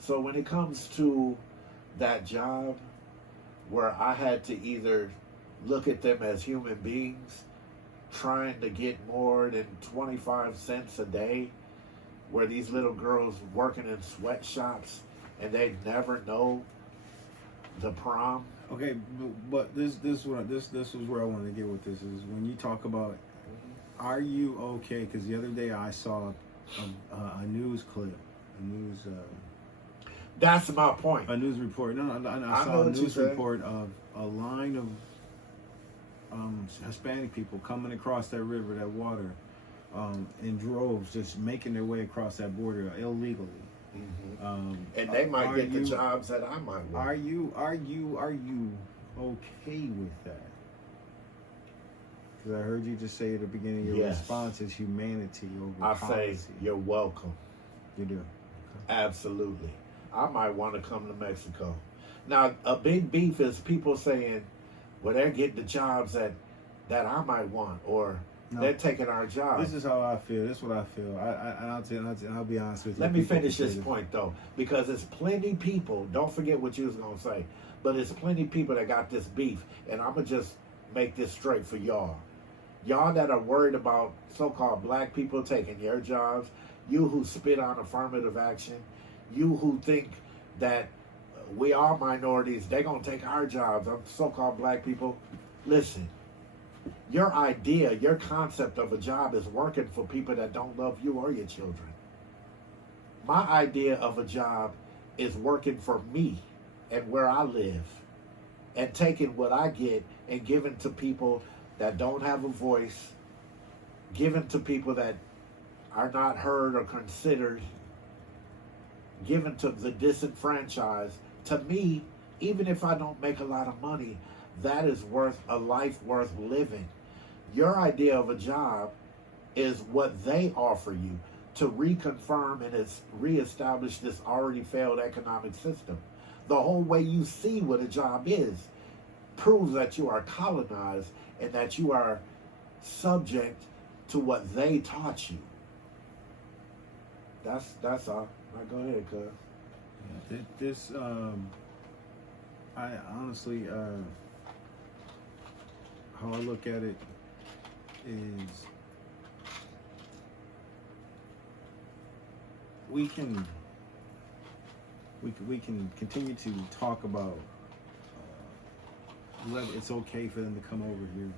So when it comes to that job where I had to either look at them as human beings trying to get more than 25 cents a day, where these little girls working in sweatshops and they never know the prom. Okay, but this is where I want to get with this is when you talk about, are you okay? Because the other day I saw a news clip, That's my point. a news report. No, I saw a news report of a line of Hispanic people coming across that river, that water, in droves, just making their way across that border illegally. And they might are get the you- jobs that I might want. Are you okay with that? Because I heard you just say at the beginning, your Yes. response is humanity over I policy. say you're welcome. You do. Absolutely. I might want to come to Mexico. Now, a big beef is people saying, well, they're getting the jobs that I might want, or No. they're taking our jobs. This is how I feel. This is what I feel. I'll be honest with you. Let me People finish can this say point, though, because it's plenty people, don't forget what you was going to say, but it's plenty people that got this beef, and I'm going to just make this straight for y'all. Y'all that are worried about so-called black people taking your jobs, you who spit on affirmative action, you who think that we are minorities, they're going to take our jobs, so-called black people, listen. Your idea, your concept of a job is working for people that don't love you or your children. My idea of a job is working for me and where I live, and taking what I get and giving to people that don't have a voice, giving to people that are not heard or considered, given to the disenfranchised. To me, even if I don't make a lot of money, that is worth a life worth living. Your idea of a job is what they offer you to reconfirm and reestablish this already failed economic system. The whole way you see what a job is proves that you are colonized and that you are subject to what they taught you. That's all. Now go ahead, cuz. Yeah, this I honestly, how I look at it is, we can continue to talk about whether it's okay for them to come over here.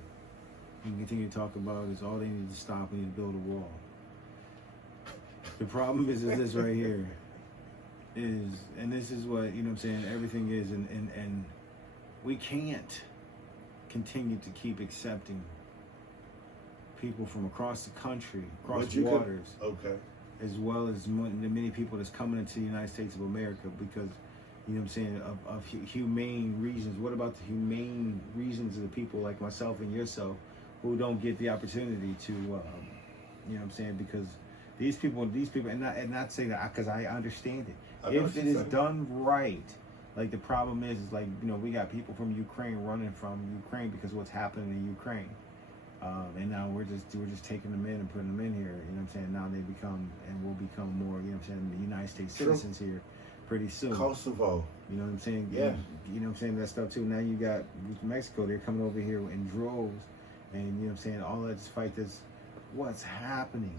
We can continue to talk about is all they need to stop. We need to build a wall. The problem is this right here is, and this is what, you know what I'm saying, everything is, and we can't continue to keep accepting people from across the country, across waters, Okay. as well as the many people that's coming into the United States of America because, you know what I'm saying, of humane reasons. What about the humane reasons of the people like myself and yourself who don't get the opportunity to, you know what I'm saying, because these people, and not say that because I understand it. If it is done right, like the problem is like, you know, we got people from Ukraine running from Ukraine because of what's happening in Ukraine. And now we're just taking them in and putting them in here, you know what I'm saying? Now they become and will become more, you know what I'm saying, the United States citizens here pretty soon. Kosovo. You know what I'm saying? Yeah. You know what I'm saying? That stuff too. Now you got Mexico, they're coming over here in droves, and you know what I'm saying, all that just fight this. What's happening?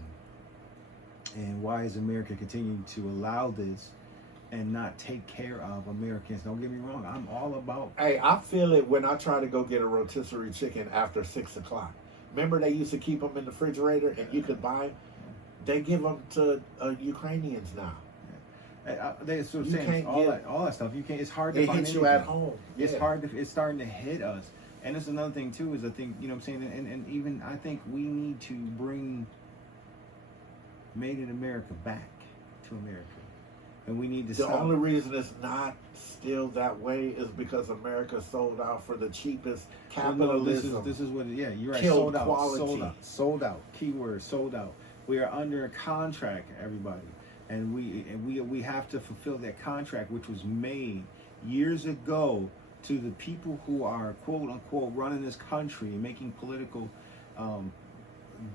And why is America continuing to allow this and not take care of Americans? Don't get me wrong, I'm all about. Hey, I feel it when I try to go get a rotisserie chicken after 6 o'clock. Remember they used to keep them in the refrigerator and you could buy them? They give them to Ukrainians now. That's what I'm You saying. can't All that stuff. You can't. It's hard to It find hits you anything. at home. It's Yeah. hard to. It's starting to hit us. And it's another thing too. Is I think, you know what I'm saying. And even I think we need to bring Made in America back to America. And we need to The stop. only reason it's not still that way is because America sold out for the cheapest Well, no, capitalism. this is what. Yeah, you're right. Killed Sold out. quality. Sold out. Sold out. Keyword. Sold out. We are under a contract, everybody, and we have to fulfill that contract, which was made years ago to the people who are quote unquote running this country and making political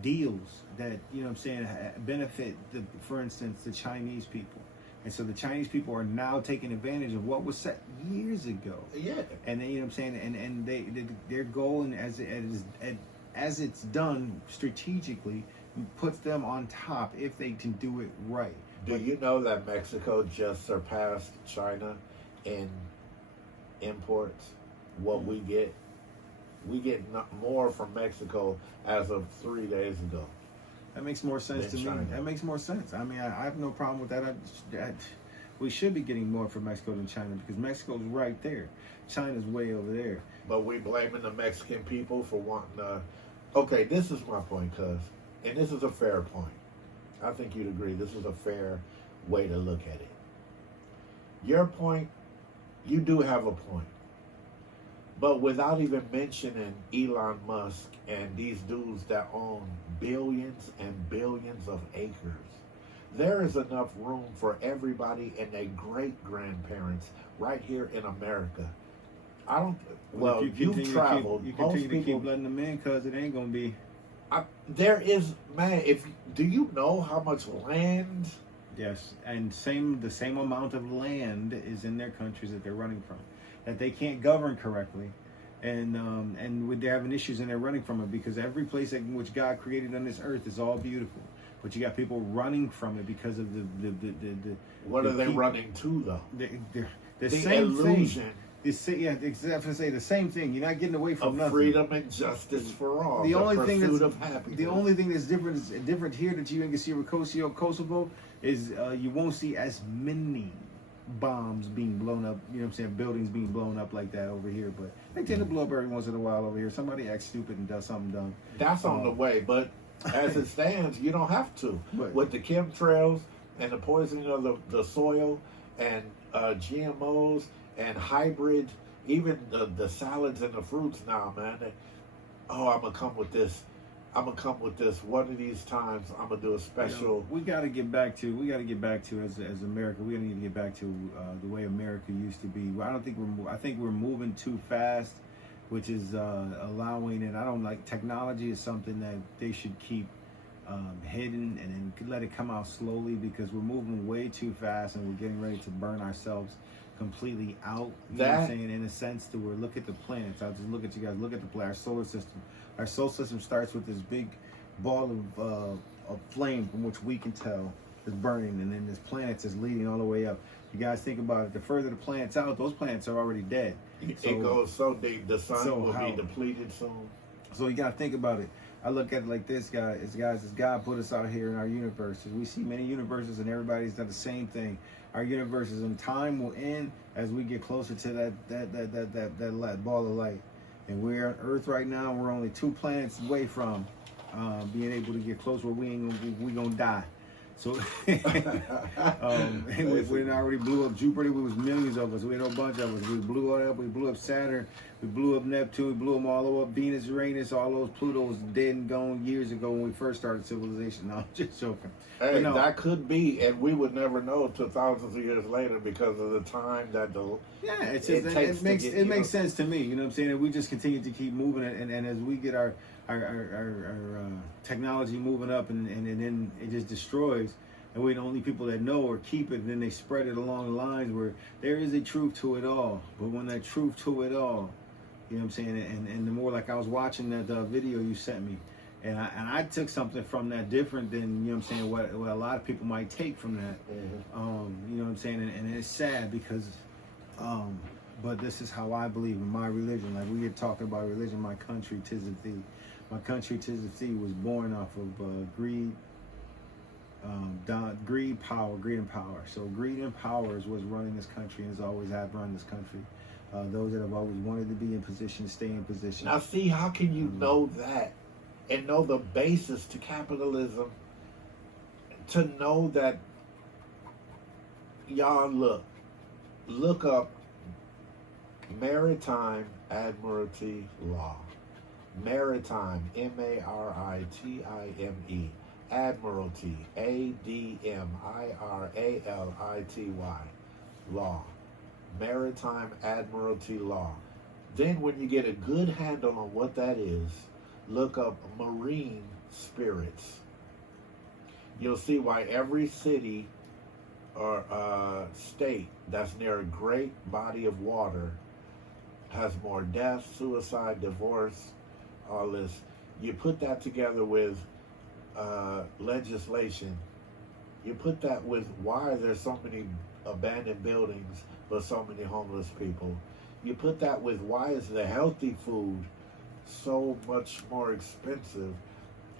deals that, you know what I'm saying, benefit for instance, the Chinese people. And so the Chinese people are now taking advantage of what was set years ago. Yeah. And then, you know what I'm saying, and their goal, and as it's done strategically, puts them on top if they can do it right. Do you know that Mexico just surpassed China in imports? What we get? We get more from Mexico as of 3 days ago. That makes more sense to me. China. That makes more sense. I mean, I have no problem with that. We should be getting more from Mexico than China because Mexico's right there. China's way over there. But we blaming the Mexican people for wanting to. Okay, this is my point, cuz, and this is a fair point. I think you'd agree. This is a fair way to look at it. your point, you do have a point. But without even mentioning Elon Musk and these dudes that own billions and billions of acres, there is enough room for everybody and their great grandparents right here in America. I don't. Well, if you you've traveled. you Most continue to people. keep letting them in, cause it ain't gonna be. There is, man. Do you know how much land? Yes, and the same amount of land is in their countries that they're running from, that they can't govern correctly, and they're having issues and they're running from it because every place in which God created on this earth is all beautiful, but you got people running from it because of the What are they running to though? The same illusion. Thing. Exactly. Say the same thing. You're not getting away from of nothing. Freedom and justice for all. The only thing that's of happiness. The only thing that's different here that you can see with Kosovo is you won't see as many bombs being blown up. You know what I'm saying? Buildings being blown up like that over here, but they tend to blow up every once in a while over here. Somebody acts stupid and does something dumb. That's on the way, but as it stands, you don't have to. But, with the chemtrails and the poisoning of the soil and GMOs and hybrid, even the salads and the fruits now, man. I'm gonna come with this. One of these times, I'm gonna do a special. We got to get back to as America. We need to get back to the way America used to be. I think we're moving too fast, which is allowing. And I don't like technology is something that they should keep hidden and then let it come out slowly because we're moving way too fast and we're getting ready to burn ourselves completely out. You know what I'm saying? In a sense to where look at the planets. I'll just look at you guys. Look at our solar system. Our solar system starts with this big ball of flame from which we can tell is burning, and then this planets is leading all the way up. You guys think about it. The further the planets out, those planets are already dead. It goes so deep. The sun will be depleted soon. So you got to think about it. I look at it like this, guys. As God put us out here in our universes. We see many universes, and everybody's done the same thing. Our universes in time will end as we get closer to that ball of light. And we're on Earth right now. We're only 2 planets away from being able to get close where we gonna die. So we already blew up Jupiter. We was millions of us. We had a bunch of us. We blew it up. We blew up Saturn. We blew up Neptune. We blew them all up. Venus, Uranus, all those. Pluto was dead and gone years ago when we first started civilization. No, I'm just joking. Hey, no. That could be, and we would never know until thousands of years later because of the time that it makes sense to me. You know what I'm saying? And we just continue to keep moving, and as we get our technology moving up, and then it just destroys. And we're the only people that know or keep it, and then they spread it along the lines where there is a truth to it all. But when that truth to it all, you know what I'm saying? And the more like I was watching that video you sent me, and I took something from that different than, you know what I'm saying, what a lot of people might take from that. Mm-hmm. You know what I'm saying? And it's sad because, but this is how I believe in my religion. Like we get talking about religion, my country, 'tis of thee. My country, 'tis of thee was born off of greed, greed and power. So greed and power is what's running this country and has always have run this country. Those that have always wanted to be in position, stay in position. Now see, how can you know that and know the basis to capitalism? To know that, y'all look up Maritime Admiralty Law. Maritime, M-A-R-I-T-I-M-E. Admiralty, A-D-M-I-R-A-L-I-T-Y. Law. Maritime Admiralty Law. Then when you get a good handle on what that is, look up marine spirits. You'll see why every city or state that's near a great body of water has more death, suicide, divorce, all this. You put that together with legislation. You put that with why there's so many abandoned buildings but so many homeless people. You put that with why is the healthy food so much more expensive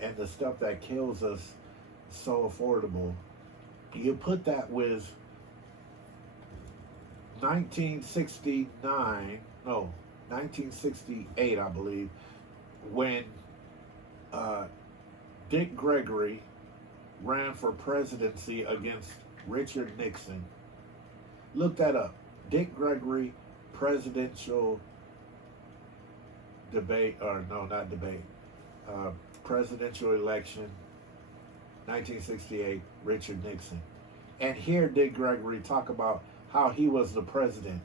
and the stuff that kills us so affordable. You put that with 1968, I believe, when Dick Gregory ran for presidency against Richard Nixon. Look that up. Dick Gregory presidential debate, or no, not debate, presidential election, 1968, Richard Nixon. And hear Dick Gregory talk about how he was the president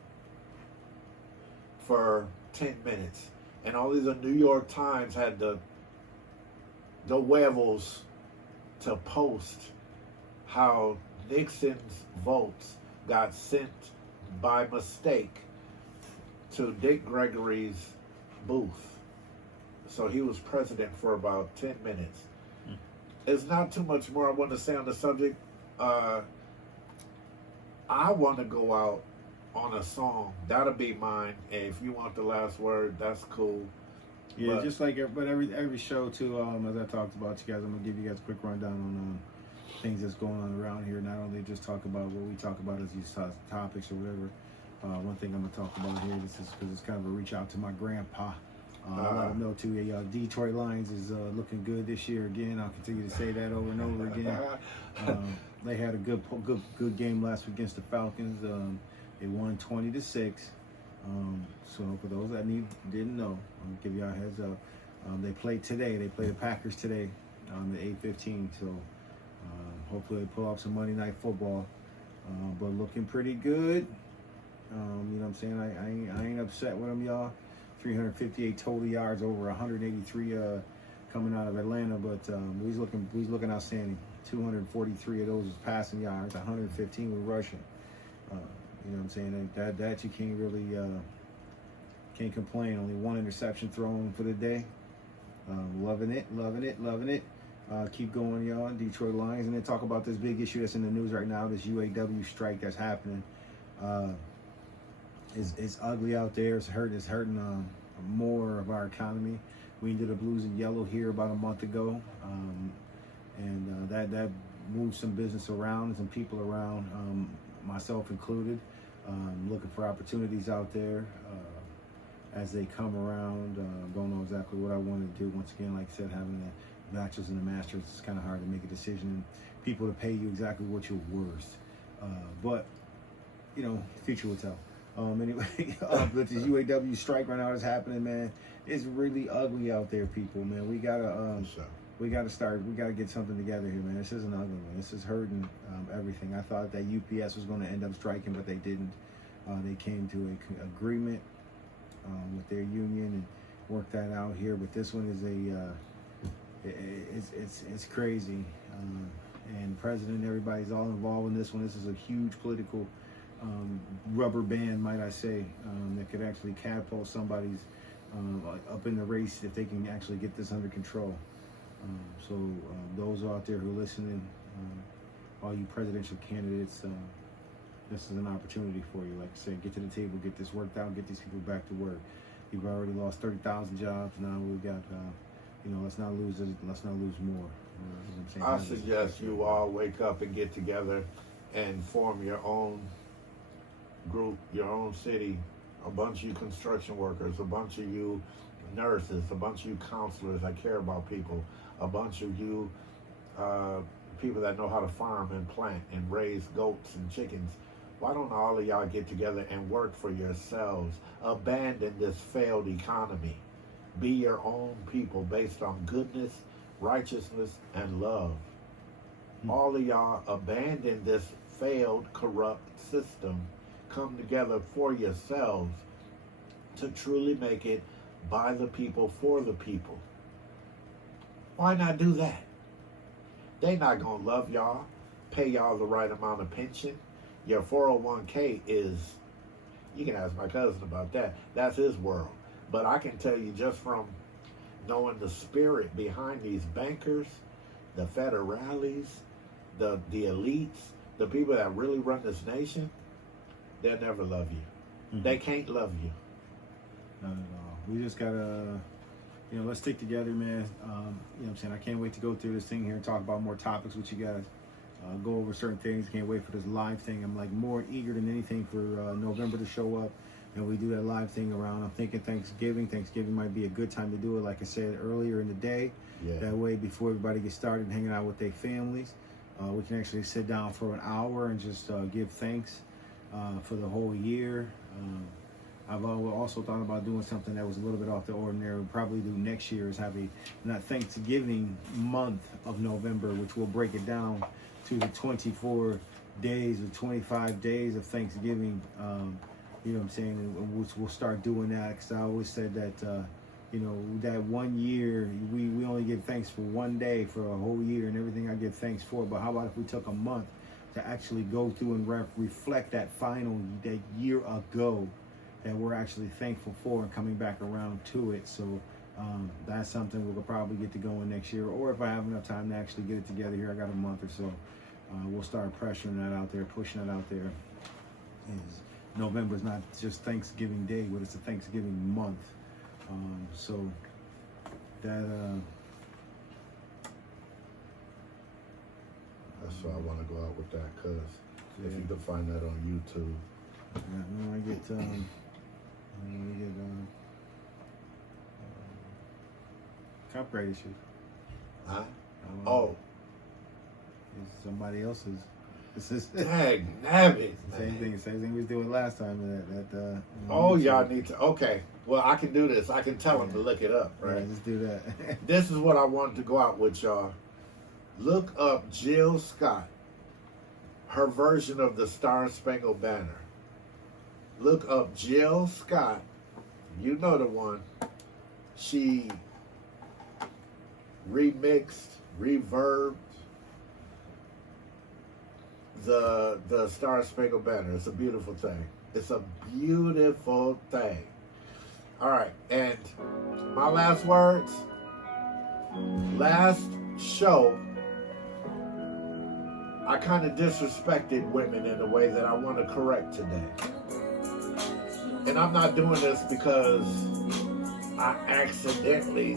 for 10 minutes. And only the New York Times had the huevos to post how Nixon's votes got sent by mistake to Dick Gregory's booth. So he was president for about 10 minutes. There's not too much more I want to say on the subject. I want to go out on a song. That'll be mine. And if you want the last word, that's cool. Yeah, but, just like every show too. As I talked about, you guys, I'm gonna give you guys a quick rundown on things that's going on around here. Not only just talk about what we talk about as these topics or whatever. One thing I'm gonna talk about here, this is because it's kind of a reach out to my grandpa. I let him know too. Detroit Lions is looking good this year again. I'll continue to say that over and over again. They had a good game last week against the Falcons. They won 20-6. So for those that didn't know, I'll give y'all a heads up. They played today. They play the Packers today at 8:15. So hopefully they pull off some Monday Night Football. But looking pretty good. You know what I'm saying? I ain't upset with them, y'all. 358 total yards, over 183 coming out of Atlanta. But he's looking outstanding. 243 of those was passing yards. 115 were rushing. You know what I'm saying? That you can't really can't complain. Only one interception thrown for the day. Loving it. Keep going, y'all. Detroit Lions. And then talk about this big issue that's in the news right now, this UAW strike that's happening. It's ugly out there. It's hurting more of our economy. We ended up losing yellow here about a month ago. And that moved some business around, some people around, myself included. Looking for opportunities out there as they come around. Don't know exactly what I want to do. Once again, like I said, having a bachelor's and a master's, it's kind of hard to make a decision and people to pay you exactly what you're worth. But, you know, the future will tell. Anyway, but this UAW strike right now is happening, man. It's really ugly out there, people, man. We gotta get something together here, man. This isn't ugly, man. This is hurting everything. I thought that UPS was going to end up striking, but they didn't. They came to an agreement with their union and worked that out here. But this one is it's crazy. And President and everybody's all involved in this one. This is a huge political rubber band, might I say, that could actually catapult somebody's up in the race if they can actually get this under control. So those out there who are listening, all you presidential candidates, this is an opportunity for you. Like I said, get to the table, get this worked out, get these people back to work. You've already lost 30,000 jobs. Now we've got, let's not lose it. Let's not lose more. I suggest you all wake up and get together and form your own group, your own city. A bunch of you construction workers, a bunch of you nurses, a bunch of you counselors that care about people, a bunch of you people that know how to farm and plant and raise goats and chickens. Why don't all of y'all get together and work for yourselves? Abandon this failed economy. Be your own people based on goodness, righteousness, and love. All of y'all abandon this failed, corrupt system. Come together for yourselves to truly make it by the people, for the people. Why not do that? They not going to love y'all, pay y'all the right amount of pension. Your 401k is, you can ask my cousin about that. That's his world. But I can tell you just from knowing the spirit behind these bankers, the federales, the elites, the people that really run this nation, they'll never love you. Mm-hmm. They can't love you. Not at all. We just gotta, let's stick together, man. You know what I'm saying? I can't wait to go through this thing here and talk about more topics with you guys. Go over certain things. Can't wait for this live thing. I'm like more eager than anything for November to show up. And we do that live thing around. I'm thinking Thanksgiving. Thanksgiving might be a good time to do it, like I said earlier in the day. Yeah. That way, before everybody gets started hanging out with their families, we can actually sit down for an hour and just give thanks for the whole year. I've also thought about doing something that was a little bit off the ordinary. We'll probably do next year is have a Thanksgiving month of November, which will break it down to the 24 days or 25 days of Thanksgiving. You know what I'm saying? Which we'll start doing that, because I always said that, you know, that 1 year, we only give thanks for 1 day for a whole year and everything I give thanks for. But how about if we took a month to actually go through and reflect that year ago that we're actually thankful for and coming back around to it. So that's something we'll probably get to going next year, or if I have enough time to actually get it together here, I got a month or so, we'll start pressuring that out there, pushing that out there. November's not just Thanksgiving Day, but it's a Thanksgiving month. So that that's why I want to go out with that, because if you can find that on YouTube. Yeah, when I get copyright issues. Huh? Oh. It's somebody else's. This is dang, nabbit. Same thing we was doing last time. Oh, y'all need to. Okay. Well, I can do this. I can tell them to look it up, right? Yeah, just do that. This is what I wanted to go out with, y'all. Look up Jill Scott, her version of the Star Spangled Banner. Look up Jill Scott. You know the one. She remixed, reverbed the Star Spangled Banner. It's a beautiful thing. It's a beautiful thing. All right, and my last words. Last show, I kind of disrespected women in a way that I want to correct today. And I'm not doing this because I accidentally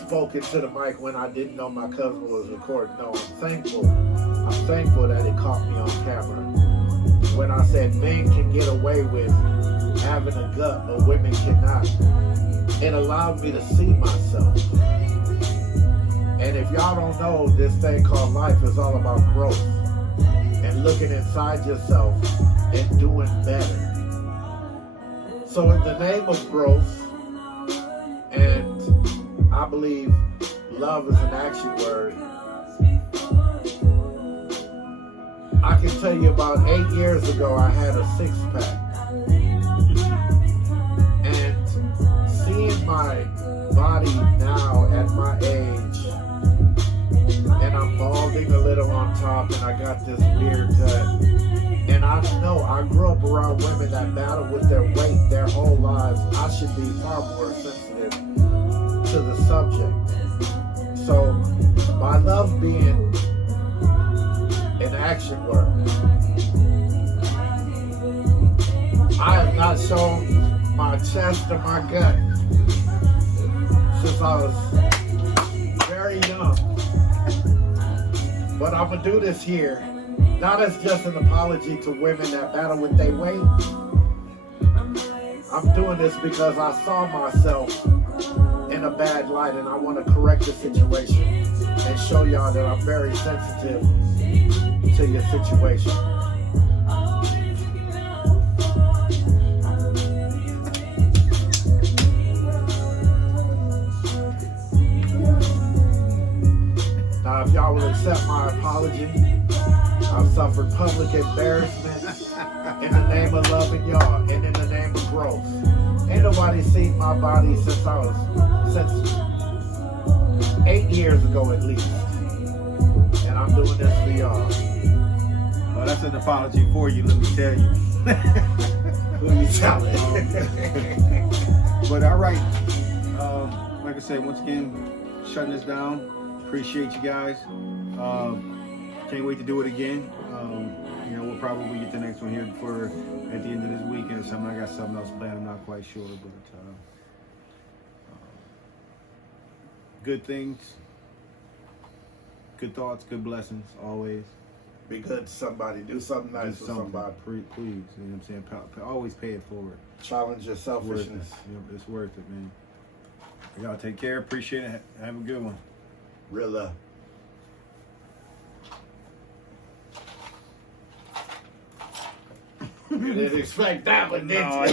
spoke into the mic when I didn't know my cousin was recording. No, I'm thankful that it caught me on camera. When I said men can get away with having a gut, but women cannot. It allowed me to see myself. And if y'all don't know, this thing called life is all about growth and looking inside yourself and doing better. So in the name of growth, and I believe love is an action word, I can tell you about 8 years ago, I had a six-pack. And seeing my body now at my age, and I'm balding a little on top, and I got this beard cut. And I know I grew up around women that battle with their weight their whole lives. I should be far more sensitive to the subject. So my love being an action word. I have not shown my chest or my gut since I was very young. But I'm going to do this here, not as just an apology to women that battle with their weight. I'm doing this because I saw myself in a bad light, and I want to correct the situation and show y'all that I'm very sensitive to your situation. Now, if y'all will accept my apology, I've suffered public embarrassment in the name of loving y'all and in the name of growth. Ain't nobody seen my body since 8 years ago at least. And I'm doing this for y'all. Well, that's an apology for you, let me tell you. Who you telling? But all right. Like I said, once again, shutting this down. Appreciate you guys. Can't wait to do it again. You know, we'll probably get the next one here before at the end of this weekend or something. I got something else planned. I'm not quite sure, but good things, good thoughts, good blessings always. Be good to somebody. Do something nice for somebody. Please, you know what I'm saying? Always pay it forward. Challenge your selfishness. It's worth it, man. Y'all take care. Appreciate it. Have a good one. Real love. You didn't expect that one, did No, you?